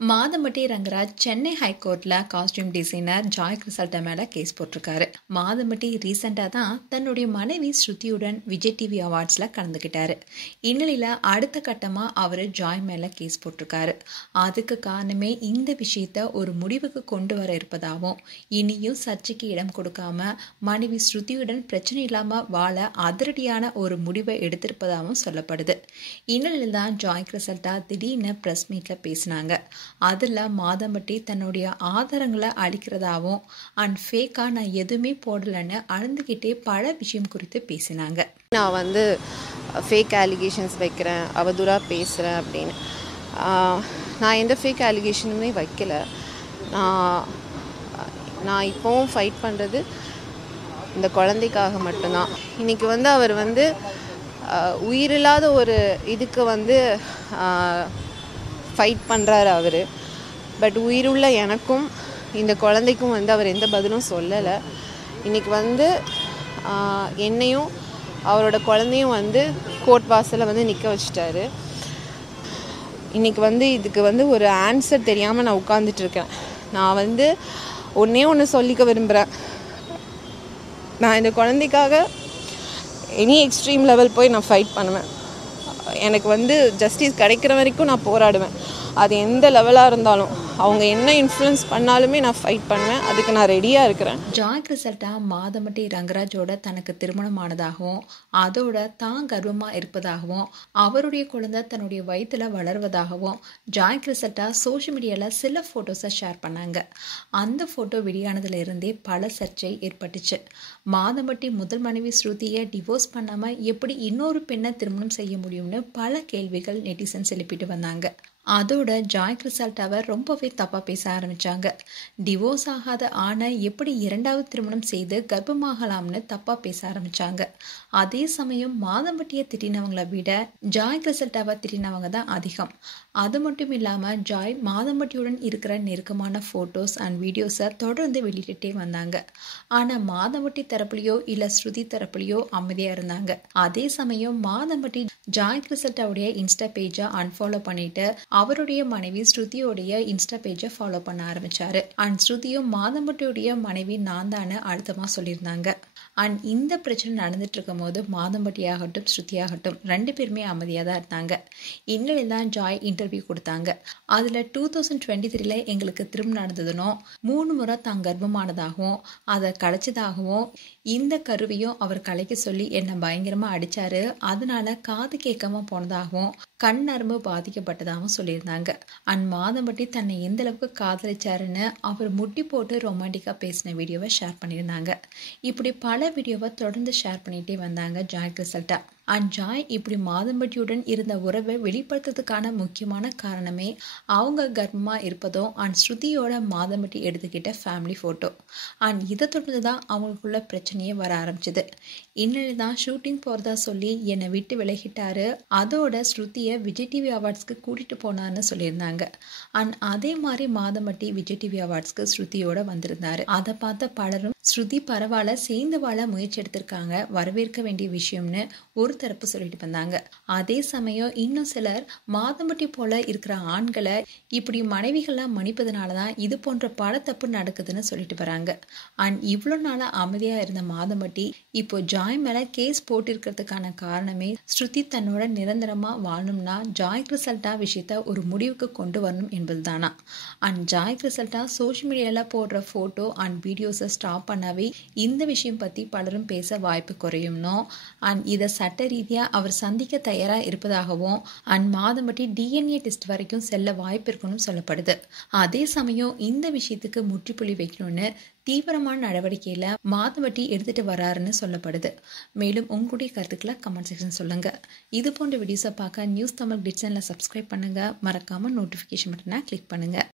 மாதம்பட்டி ரங்கராஜ் சென்னை ஹைகோர்ட்ல costume designer Joy Crizilda மேல case போட்டிருக்காரு. மாதம்பட்டி ரீசெண்டா தான் தன்னுடைய மனைவி ஸ்ருதியுடன் விஜய் டிவி அவார்ட்ஸ்ல கலந்துக்கிட்டாரு. இந்நிலையில அடுத்த கட்டமா அவரு ஜாய் மேல கேஸ் போட்டிருக்காரு. அதுக்கு காரணமே இந்த விஷயத்த ஒரு முடிவுக்கு கொண்டு வர இருப்பதாகவும், இனியும் சர்ச்சைக்கு இடம் கொடுக்காம மனைவி ஸ்ருதியுடன் பிரச்சனை இல்லாம வாழ அதிரடியான ஒரு முடிவை எடுத்திருப்பதாகவும் சொல்லப்படுது. இந்நிலையில தான் ஜாய் கிறிசல்டா திடீர்னு பிரஸ் மீட்ல பேசினாங்க. அதில் மாதம்பட்டி தன்னுடைய ஆதாரங்களை அளிக்கிறதாவும் அண்ட் ஃபேக்காக நான் எதுவுமே போடலைன்னு அழுந்துக்கிட்டே பல விஷயம் குறித்து பேசினாங்க. நான் ஃபேக் அலிகேஷன்ஸ் வைக்கிறேன், அவதூறாக பேசுகிறேன் அப்படின்னு நான் எந்த ஃபேக் அலிகேஷனுமே வைக்கலை. நான் இப்போவும் ஃபைட் பண்ணுறது இந்த குழந்தைக்காக மட்டும்தான். இன்றைக்கி அவர் உயிரில்லாத ஒரு இதுக்கு ஃபைட் பண்ணுறாரு அவர். பட் உயிருள்ள எனக்கும் இந்த குழந்தைக்கும் அவர் எந்த பதிலும் சொல்லலை. இன்றைக்கி என்னையும் அவரோட குழந்தையும் கோர்ட் வாசலில் நிற்க வச்சிட்டாரு. இன்றைக்கி இதுக்கு ஒரு ஆன்சர் தெரியாமல் நான் உட்காந்துட்ருக்கேன். நான் ஒன்று சொல்லிக்க விரும்புகிறேன். நான் இந்த குழந்தைக்காக எனி எக்ஸ்ட்ரீம் லெவல் போய் நான் ஃபைட் பண்ணுவேன். எனக்கு ஜஸ்டிஸ் கிடைக்கிற வரைக்கும் நான் போராடுவேன். அது எந்த லெவலாக இருந்தாலும் அவங்க என்ன இன்ஃப்ளூயன்ஸ் பண்ணாலுமே நான் ஃபைட் பண்ணுவேன். அதுக்கு நான் ரெடியாக இருக்கிறேன். ஜாய் கிறிசல்டா மாதம்பட்டி ரங்கராஜோட தனக்கு திருமணமானதாகவும் அதோட தான் கர்ப்பமாக இருப்பதாகவும் அவருடைய குழந்தை தன்னுடைய வயிற்றில் வளர்வதாகவும் ஜாய் கிறிசல்டா சோஷியல் மீடியாவில் சில ஃபோட்டோஸை ஷேர் பண்ணாங்க. அந்த ஃபோட்டோ வெளியானதுல இருந்தே பல சர்ச்சை ஏற்பட்டுச்சு. மாதம்பட்டி முதல் மனைவி ஸ்ருதியை டிவோர்ஸ் பண்ணாமல் எப்படி இன்னொரு பெண்ணை திருமணம் செய்ய முடியும்னு பல கேள்விகள் நெட்டிசன்ஸ் எழுப்பிட்டு வந்தாங்க. அதோட ஜாய் கிறிசல்டாவை ரொம்பவே தப்பாக பேச ஆரம்பித்தாங்க. டிவோர்ஸ் ஆகாத ஆணை எப்படி இரண்டாவது திருமணம் செய்து கர்ப்பமாகலாம்னு தப்பாக பேச ஆரம்பித்தாங்க. அதே சமயம் மாதம்பட்டியை திட்டினவங்களை விட ஜாய் கிறிசல்டாவை திட்டினவங்க தான் அதிகம். அது மட்டும் இல்லாமல் ஜாய் மாதம்பட்டியுடன் இருக்கிற நெருக்கமான ஃபோட்டோஸ் அண்ட் வீடியோஸை தொடர்ந்து வெளியிட்டே வந்தாங்க. ஆனால் மாதம்பட்டி தரப்புலையோ இல்லை ஸ்ருதி தரப்புலையோ அமைதியாக இருந்தாங்க. அதே சமயம் மாதம்பட்டி ஜாய் கிறிசல்டாவுடைய இன்ஸ்டா பேஜை அன்ஃபாலோ பண்ணிட்டு அவருடைய மனைவி ஸ்ருதியோடைய இன்ஸ்டா பேஜை ஃபாலோ பண்ண ஆரம்பிச்சாரு. அண்ட் ஸ்ருதியும் மாதம்பட்டியுடைய மனைவி நான் தானே அழுத்தமாக சொல்லியிருந்தாங்க. அண்ட் இந்த பிரச்சனை நடந்துட்டு இருக்கும் போது மாதம்பட்டி ஆகட்டும் ஸ்ருதி ஆகட்டும் 2 பேருமே அமைதியாக தான் இருந்தாங்க. இந்நிலையில் தான் ஜாய் இன்டர்வியூ கொடுத்தாங்க. அதில் 2023 எங்களுக்கு திரும்ப நடந்ததுனோ 3 முறை தான் கர்ப்பமானதாகவும் அதை கலைச்சதாகவும் இந்த கருவையும் அவர் கலைக்க சொல்லி என்னை பயங்கரமாக அடித்தாரு, அதனால காது கேட்காம போனதாகவும் கண் நரம்பு பாதிக்கப்பட்டதாகவும் சொல்லியிருந்தாங்க. அண்ட் மாதம்பட்டி தன்னை எந்த அளவுக்கு காதலிச்சாருன்னு அவர் முட்டி போட்டு ரொமான்டிக்காக பேசின வீடியோவை ஷேர் பண்ணியிருந்தாங்க. இப்படி பல வீடியோவை தொடர்ந்து ஷேர் பண்ணிகிட்டே வந்தாங்க ஜாய் கிறிசல்டா. அண்ட் ஜாய் இப்படி மாதம்பட்டியுடன் இருந்த உறவை வெளிப்படுத்துறதுக்கான முக்கியமான காரணமே அவங்க கர்ப்பமாக இருப்பதும் அண்ட் ஸ்ருதியோட மாதம்பட்டி எடுத்துக்கிட்ட ஃபேமிலி ஃபோட்டோ. அண்ட் இதை தொடர்ந்து தான் அவங்களுக்குள்ள பிரச்சனையே வர ஆரம்பிச்சுது. இந்நிலையில் தான் ஷூட்டிங் போகிறதா சொல்லி என்னை விட்டு விலகிட்டாரு, அதோட ஸ்ருதியை விஜய் டிவி அவார்ட்ஸ்க்கு கூட்டிகிட்டு போனார்னு சொல்லியிருந்தாங்க. அண்ட் அதே மாதிரி மாதம்பட்டி விஜய் டிவி அவார்ட்ஸ்க்கு ஸ்ருதியோட வந்திருந்தாரு. அதை பார்த்த பலரும் ஸ்ருதி பரவாயில்ல சேர்ந்து வாழ முயற்சி எடுத்திருக்காங்க, வரவேற்க வேண்டிய விஷயம்னு ஒரு தரப்பு சொல்லிட்டு வந்தாங்க. அதே சமயம் இன்னும் சிலர் மாதம்பட்டி போல இருக்கிற ஆண்களை இப்படி மனைவிகள்லாம் மன்னிப்பதனாலதான் இது போன்ற பல தப்பு நடக்குதுன்னு சொல்லிட்டு வராங்க. அண்ட் இவ்வளவு நாளா அமைதியா இருந்த மாதம்பட்டி இப்போ ஜாய் மேல கேஸ் போட்டிருக்கிறதுக்கான காரணமே ஸ்ருதி தன்னோட நிரந்தரமா வாழணும்னா ஜாய் கிறிசல்டா விஷயத்த ஒரு முடிவுக்கு கொண்டு வரணும் என்பதுதானா. அண்ட் ஜாய் கிறிசல்டா சோஷியல் மீடியால போடுற போட்டோ அண்ட் வீடியோஸை ஸ்டாப் பண்ணாவே இந்த விஷயம் பத்தி பலரும் பேச வாய்ப்பு குறையும்னோ அண்ட் இதை சட்ட ரீதியா அவர் சந்திக்க தயாரா இருப்பதாகவும் அண்ட் மாதம்பட்டி DNA டெஸ்ட் வரைக்கும் செல்ல வாய்ப்பு இருக்குன்னு சொல்லப்படுது. அதே சமயம் இந்த விஷயத்துக்கு முற்றுப்புள்ளி வைக்கணும்னு தீவிரமான நடவடிக்கையில மாதம்பட்டி எடுத்துட்டு வராருன்னு சொல்லப்படுது. மேலும் உங்களுடைய கருத்துக்களை கமெண்ட் செக்ஷன் சொல்லுங்க. இது போன்ற வீடியோஸை பார்க்க நியூஸ் தமிழ் டிட் சேனலை சப்ஸ்கிரைப் பண்ணுங்க. மறக்காம நோட்டிபிகேஷன் பட்டனை கிளிக் பண்ணுங்க.